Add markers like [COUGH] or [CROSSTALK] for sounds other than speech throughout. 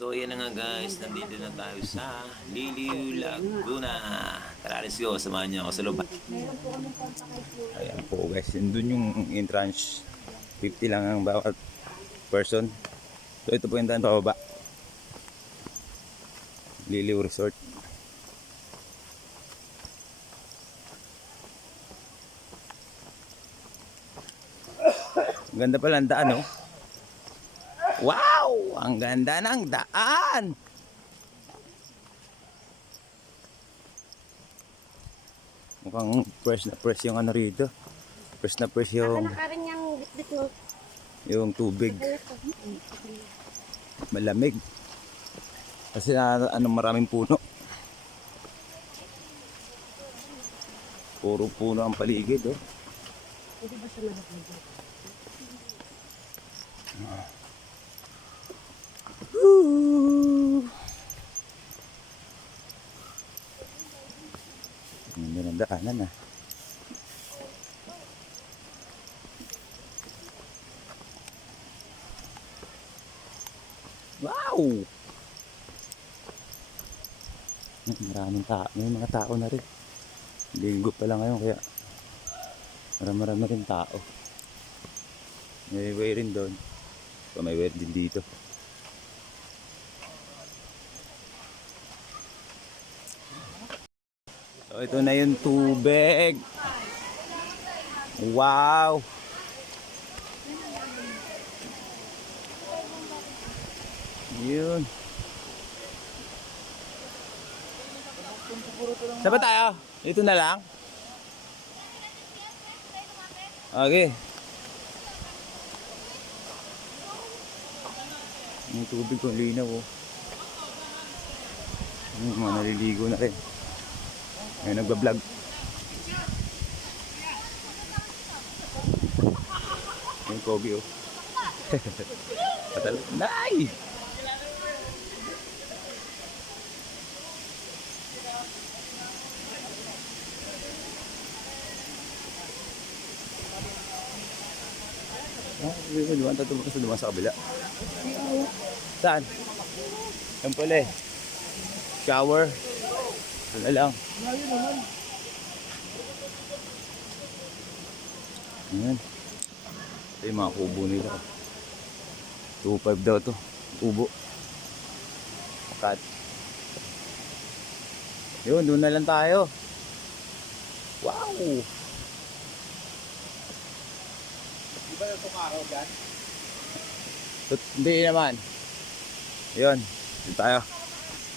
So yan nga guys, nandito na tayo sa Liliw, Laguna. Tara, let's go. Samahan niyo ako sa loob. Ayan po guys, doon yung entrance. 50 lang ang bawat person. So ito po yung daan pababa. Liliw Resort. Ganda pala ang daan, oh. Ang ganda ng daan! Mukhang fresh na fresh yung ano rito. Fresh na fresh yung, Anak ka rin yung bitbit mo. yung tubig. Malamig. Kasi na, ano, maraming puno. Puro puno ang paligid, oh. Hindi ba siya malapag? Woo! Ganda ng daanan, ah. Wow! Maraming tao. May mga tao na rin. Linggo pa lang ngayon kaya marami-marami rin tao. May way rin doon. So may way din dito. Ito na yung tubig. Wow! Yun. Saan tayo? Ito na lang? Okay. Yung tubig ko, linaw oh. Mga naliligo na rin. Ayun, nagbablog. Yung Kobe oh. [LAUGHS] Patal. Nay! Ah, hindi mo dumaan tayo kasi dumaan sa kabila. Saan? Yan pala eh. Shower. Ano lang. Ayan. Ito yung mga kubo nila. 2.5 daw to. Kubo. Cut. Yun, doon na lang tayo. Wow! Tut- Hindi naman. Yun. Dito tayo.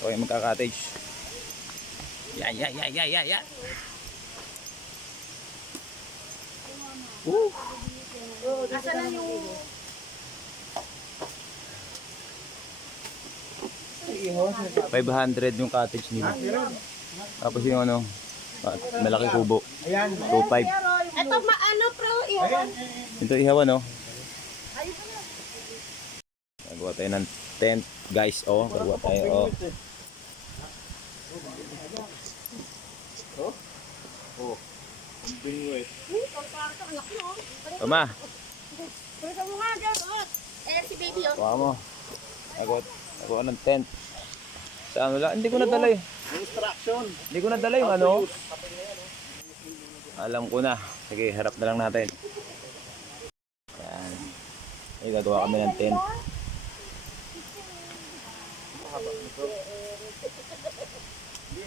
Okay, magka-cottage. Yan, yan, yan, yan, yan, yan. Woo! Asa na yung... 500 yung cottage nila. Tapos yung ano, ah, malaki kubo. 2.5. Ito maano pro, iwan. Ito ihawan no. Gagawa tayo ng tent, guys. Oh, gagawa tayo. Oh. Tama, Pwede mo nga dyan, oh. Eh, si baby, oh. kuha mo. Gagawa, gagawa ng tent. Sa ano lang, hindi ko nadala eh. Instruction. Hindi ko nadala yung ano. Alam ko na. Sige, harap na lang natin. Yan. Ay, gagawa kami ng tent. Pa? Ge,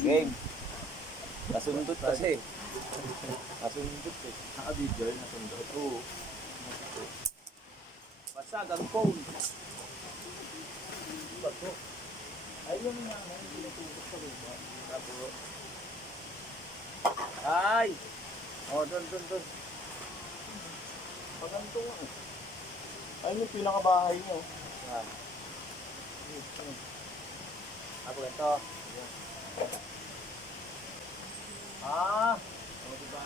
game. Nasundot kasi. Nasundot eh. Naka-video yun, nasundot. Oo. Basag ang phone. Bato. Ayun nga nga, pinatulog sa lupa. Bato. Ay! Oh, doon, doon, doon. Paganto nga eh. Ayun yung pinakabahay niyo. Yan. Ako ito. Ah! Oh, di ba?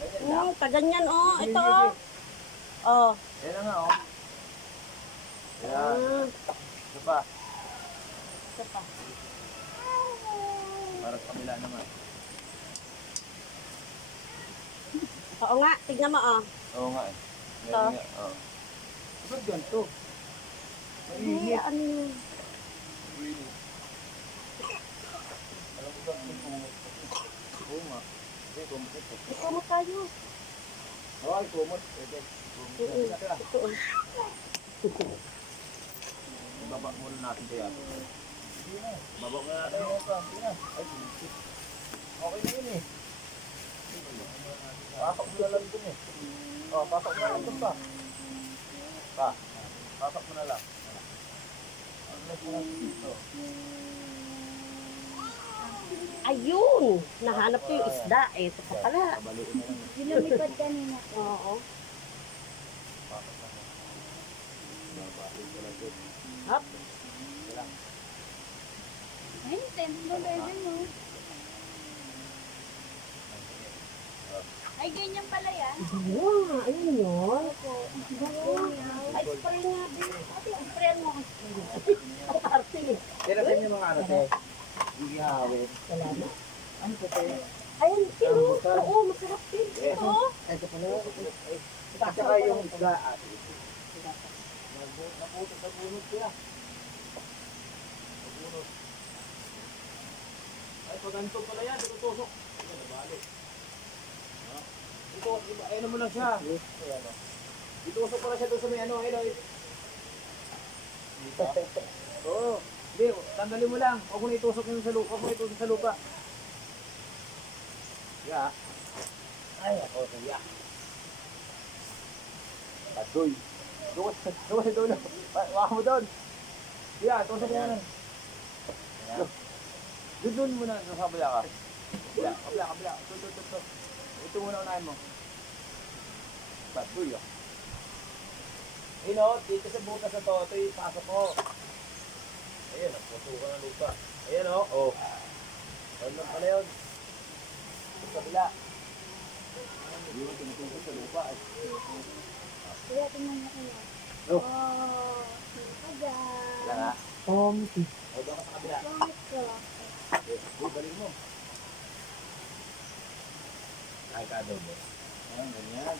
Ganyan lang. Hmm, kaganyan, oh. Ito, oh. Oh. Yan na nga, oh. Yan. Ah, Ito pa. ito pa. Para sa kabila naman. Oo nga, tignan mo oh. Oo nga eh. Yan Oo. nga, oo. Ba't ganito? Hindi, ano yun? Alam ko ba kung kumot? Oo nga. Hindi, kumot ito. Ito mo tayo. Oo, ay kumot. Pwede. Kumot. Oo. Teka, Ito oh. Ibaba muna natin kaya. Hindi na. Baba muna natin. Ay. Okay na yun eh. Pasok mo na lang dun eh. Oh, pasok mo na lang dun pa. Pa. Pasok mo na lang. Ano na po dito? Ayun! Nahanap ko yung isda. Eh, ito pa pala. Kabaliin lang. Kanina. Oo. Pasok na lang. Babahin ko lang dun. Hop. Ayun, tent mo, bebe mo. Ganyan pala yan. Wow, ayun yun. Ay, spray nga din. Ate, spray mo. Ang arte. Kaya sa inyo mga ano, te? Igihawin. Wala na. Ano to, te? Ayun, pero, oo, masarap din. Eh, Oo. Ito pala. At saka yung isda. ate. Nabu- Naputot na bunot siya. Nabunot. Ay, pag ganito pala yan, tutusok. Ito, nabalik. Ito, iba- ayun mo lang siya. Ayan, o. Itusok pala siya doon sa may ano, ayun, o. Dito? Oo. Hindi, tanggalin mo lang. Huwag mo na itusok yun sa lupa. Huwag mo na itusok sa lupa. Ya. Ay, ako, kaya. Adoy. Doon ka doon ka sa dulo. Wa- Waka mo doon. Yeah, tusok mo na. Doon muna sa kabila ka. Kabila, kabila, kabila. Ito, ito, ito, ito. Muna unahin mo. Baduy, oh. Ayun, oh, dito sa butas na to, ito yung pasok ko. Ayan, nagpuso ka ng lupa. Ayan, oh, oh. Ayun lang pala yun. Sa kabila. Hindi mo tinutusok sa lupa. eh. Kaya tingnan mo kayo. Oh. Oh, aga. Wala nga. Um, O, doon ka sa kabila. Bakit ko? Okay, uy, balik mo. Mo. Ayan, ganyan.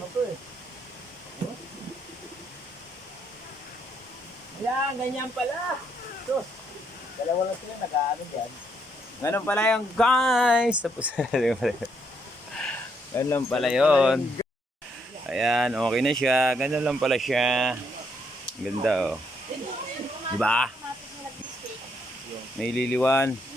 Ano eh? Ayan, ganyan pala. Sus, dalawa lang sila nag-aano dyan. Ganun pala yung guys. Tapos, [LAUGHS] ganun pala yun. Ayan, okay na siya. Ganun lang pala siya. Ganda oh. Diba? May liliwan.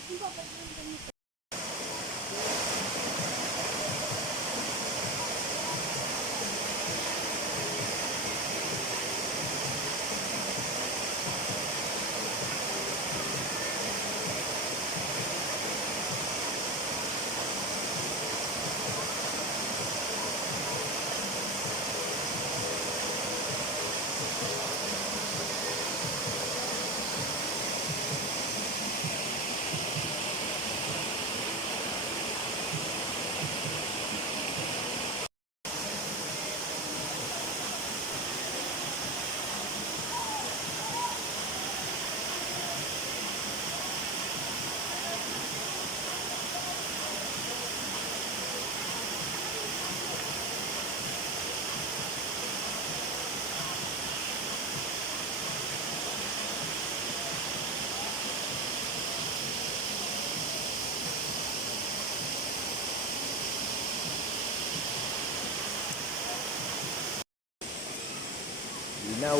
Linaw.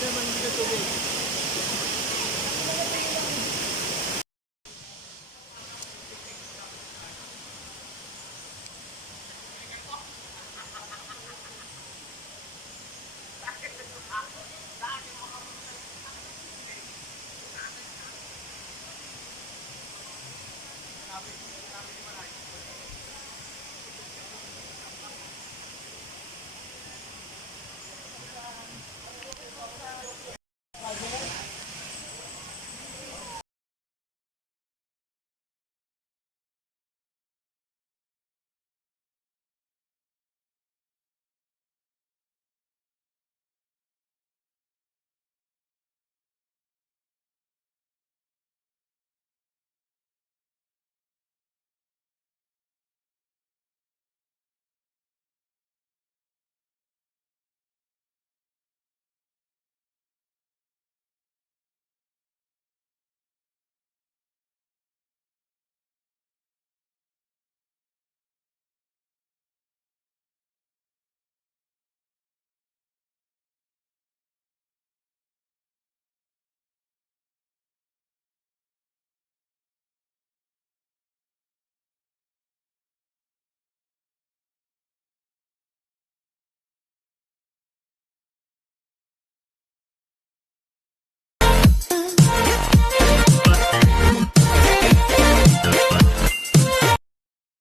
Naman.